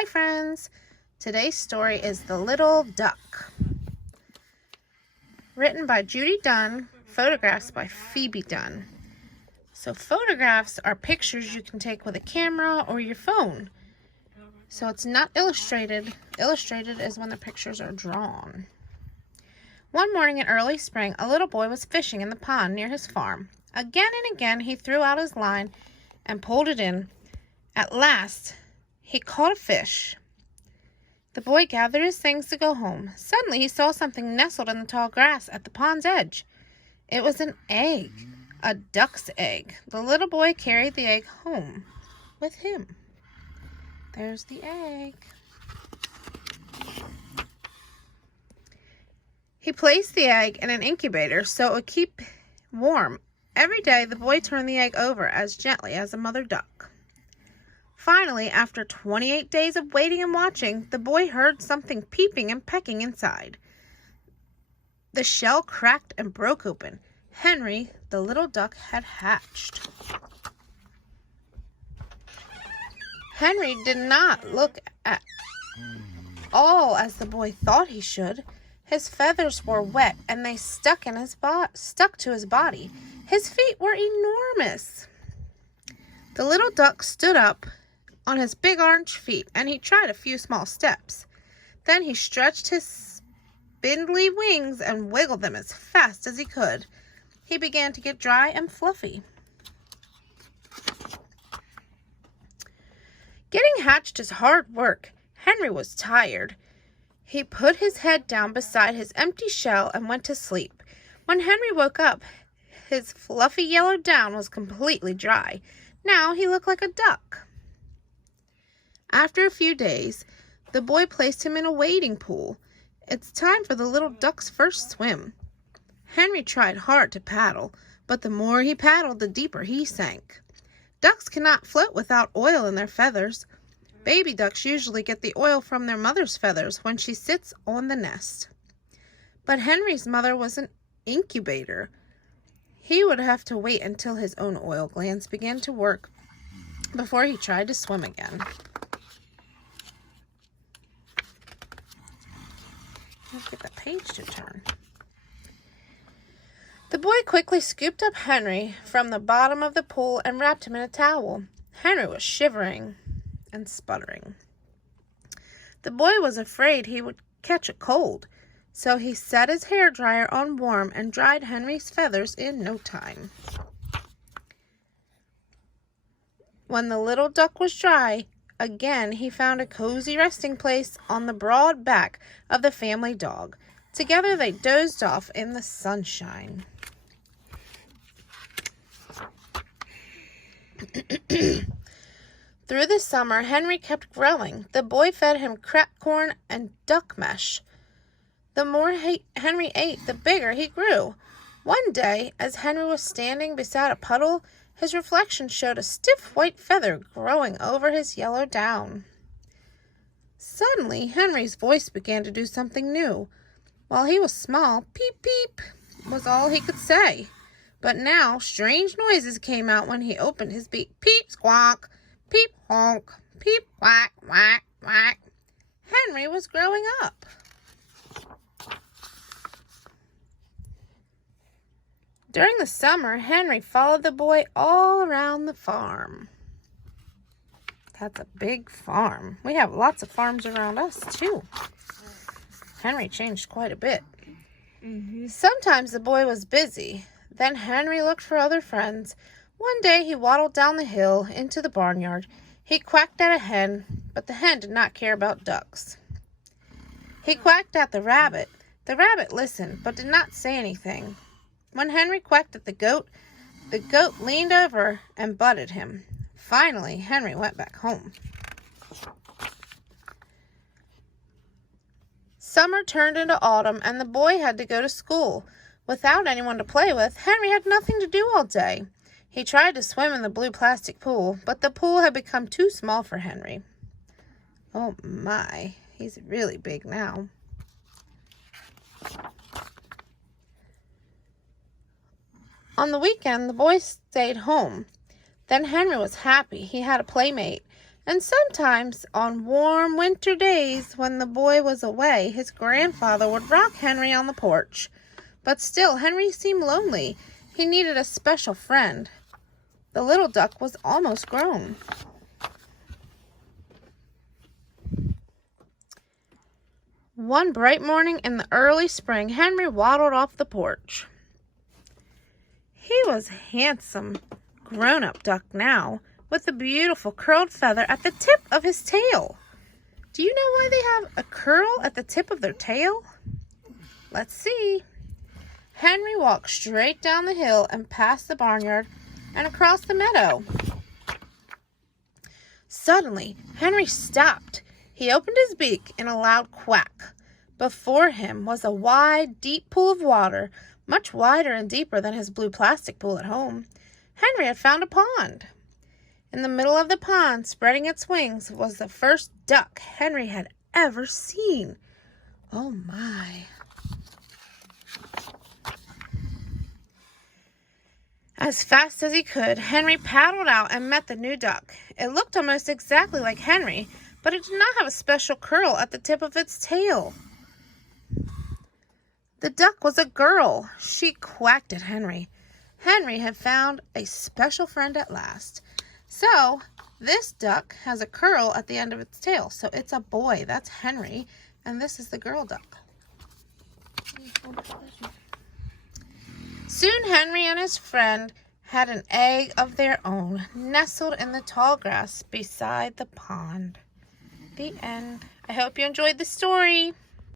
Hi friends! Today's story is The Little Duck. Written by Judy Dunn, photographs by Phoebe Dunn. So photographs are pictures you can take with a camera or your phone. So it's not illustrated. Illustrated is when the pictures are drawn. One morning in early spring, a little boy was fishing in the pond near his farm. Again and again he threw out his line and pulled it in. At last, he caught a fish. The boy gathered his things to go home. Suddenly he saw something nestled in the tall grass at the pond's edge. It was an egg, a duck's egg. The little boy carried the egg home with him. There's the egg. He placed the egg in an incubator so it would keep warm. Every day the boy turned the egg over as gently as a mother duck. Finally, after 28 days of waiting and watching, the boy heard something peeping and pecking inside. The shell cracked and broke open. Henry, the little duck, had hatched. Henry did not look at all as the boy thought he should. His feathers were wet and they stuck to his body. His feet were enormous. The little duck stood up on his big orange feet, and he tried a few small steps. Then he stretched his spindly wings and wiggled them as fast as he could. He began to get dry and fluffy. Getting hatched is hard work. Henry was tired. He put his head down beside his empty shell and went to sleep. When Henry woke up, his fluffy yellow down was completely dry. Now he looked like a duck. After a few days, the boy placed him in a wading pool. It's time for the little duck's first swim. Henry tried hard to paddle, but the more he paddled, the deeper he sank. Ducks cannot float without oil in their feathers. Baby ducks usually get the oil from their mother's feathers when she sits on the nest. But Henry's mother was an incubator. He would have to wait until his own oil glands began to work before he tried to swim again. Let's get the page to turn. The boy quickly scooped up Henry from the bottom of the pool and wrapped him in a towel. Henry was shivering and sputtering. The boy was afraid he would catch a cold, so he set his hairdryer on warm and dried Henry's feathers in no time. When the little duck was dry, again he found a cozy resting place on the broad back of the family dog. Together they dozed off in the sunshine. Through the summer, Henry kept growing. The boy fed him cracked corn and duck mesh. The more Henry ate, the bigger he grew. One day, as Henry was standing beside a puddle, his reflection showed a stiff white feather growing over his yellow down. Suddenly, Henry's voice began to do something new. While he was small, peep, peep was all he could say. But now, strange noises came out when he opened his beak. Peep, squawk, peep, honk, peep, quack, whack, whack. Henry was growing up. During the summer, Henry followed the boy all around the farm. That's a big farm. We have lots of farms around us, too. Henry changed quite a bit. Sometimes the boy was busy. Then Henry looked for other friends. One day he waddled down the hill into the barnyard. He quacked at a hen, but the hen did not care about ducks. He quacked at the rabbit. The rabbit listened, but did not say anything. When Henry quacked at the goat leaned over and butted him. Finally, Henry went back home. Summer turned into autumn, and the boy had to go to school. Without anyone to play with, Henry had nothing to do all day. He tried to swim in the blue plastic pool, but the pool had become too small for Henry. Oh my, he's really big now. On the weekend, the boy stayed home. Then Henry was happy. He had a playmate, And sometimes, on warm winter days when the boy was away, his grandfather would rock Henry on the porch. But still, Henry seemed lonely. He needed a special friend. The little duck was almost grown. One bright morning in the early spring, Henry waddled off the porch. He was a handsome, grown-up duck now, with a beautiful curled feather at the tip of his tail. Do you know why they have a curl at the tip of their tail? Let's see. Henry walked straight down the hill and past the barnyard and across the meadow. Suddenly, Henry stopped. He opened his beak in a loud quack. Before him was a wide, deep pool of water, much wider and deeper than his blue plastic pool at home. Henry had found a pond. In the middle of the pond, spreading its wings, was the first duck Henry had ever seen. Oh my! As fast as he could, Henry paddled out and met the new duck. It looked almost exactly like Henry, but it did not have a special curl at the tip of its tail. The duck was a girl. She quacked at Henry. Henry had found a special friend at last. So, this duck has a curl at the end of its tail. So, it's a boy. That's Henry. And this is the girl duck. Soon, Henry and his friend had an egg of their own, nestled in the tall grass beside the pond. The end. I hope you enjoyed the story.